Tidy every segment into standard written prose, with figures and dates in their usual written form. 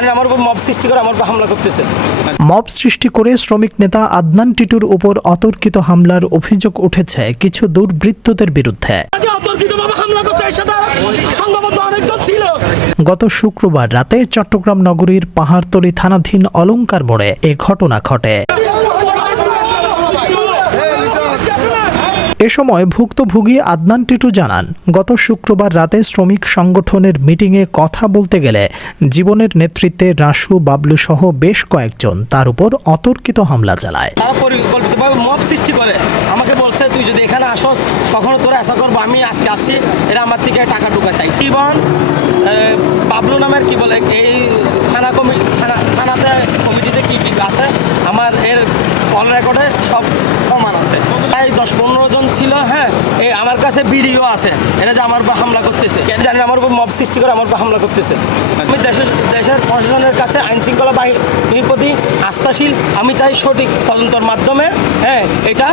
জানি আমার উপর মব সৃষ্টি করে আমার উপর হামলা করতেছে। মব সৃষ্টি করে শ্রমিক নেতা আদনান টিটুর উপর অতর্কিত হামলার অভিযোগ উঠেছে কিছু দুর্বৃত্তদের বিরুদ্ধে। গত শুক্রবার রাতে চট্টগ্রাম নগরীর পাহাড়তলী থানাধীন অলঙ্কার মোড়ে এ ঘটনা ঘটে। এ সময় ভুক্তভোগী আদনান টিটু জানান, গত শুক্রবার রাতে শ্রমিক সংগঠনের মিটিংয়ে কথা বলতে গেলে জীবনের নেতৃত্বে রাসু বাবলু সহ বেশ কয়েকজন তার উপর অতর্কিত হামলা চালায়। তারা পরিকল্পিতভাবে মব সৃষ্টি করে আমাকে বলছে, তুই যদি এখানে আসস কখনো তোরা আশা করবো আমি আজকে আসছি, এরা আমার থেকে টাকা টুকা চাইছি। এবং বাবলু নামের কি বলে এই থানাতে কমিটিতে কি কি আছে আমার এর কল রেকর্ডে সব প্রমাণ আছে। প্রায় 10-15 জন ছিল। হ্যাঁ, এই আমার কাছে ভিডিও আছে। এরা যে আমার উপর হামলা করতেছে, জানি আমার উপর মব সৃষ্টি করে আমার উপর হামলা করতেছে। আমি দেশের প্রশাসনের কাছে আইন শৃঙ্খলা বাহিনীর প্রতি আস্থাশীল। আমি চাই সঠিক তদন্তের মাধ্যমে এটা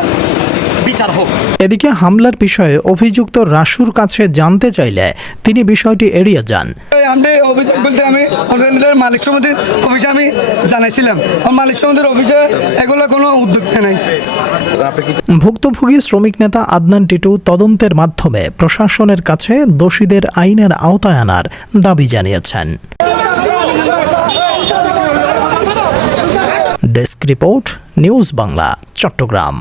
বিচার হোক। এদিকে হামলার বিষয়ে অভিযুক্ত রাসুর কাছে জানতে চাইলে তিনি বিষয়টি এড়িয়ে যান। আমি অভিযোগ বলতে আমি মালিক সমিতির অফিসে আমি জানাইছিলাম, মালিক সমিতির অফিসে এগুলো কোনো উদ্যোগ নেই। ভুক্তভোগী শ্রমিক নেতা আদনান টিটু তদন্তের মাধ্যমে প্রশাসনের কাছে দোষীদের আইনের আওতায় আনার দাবি জানিয়েছেন। Desk report, news Bangla, Chittagong.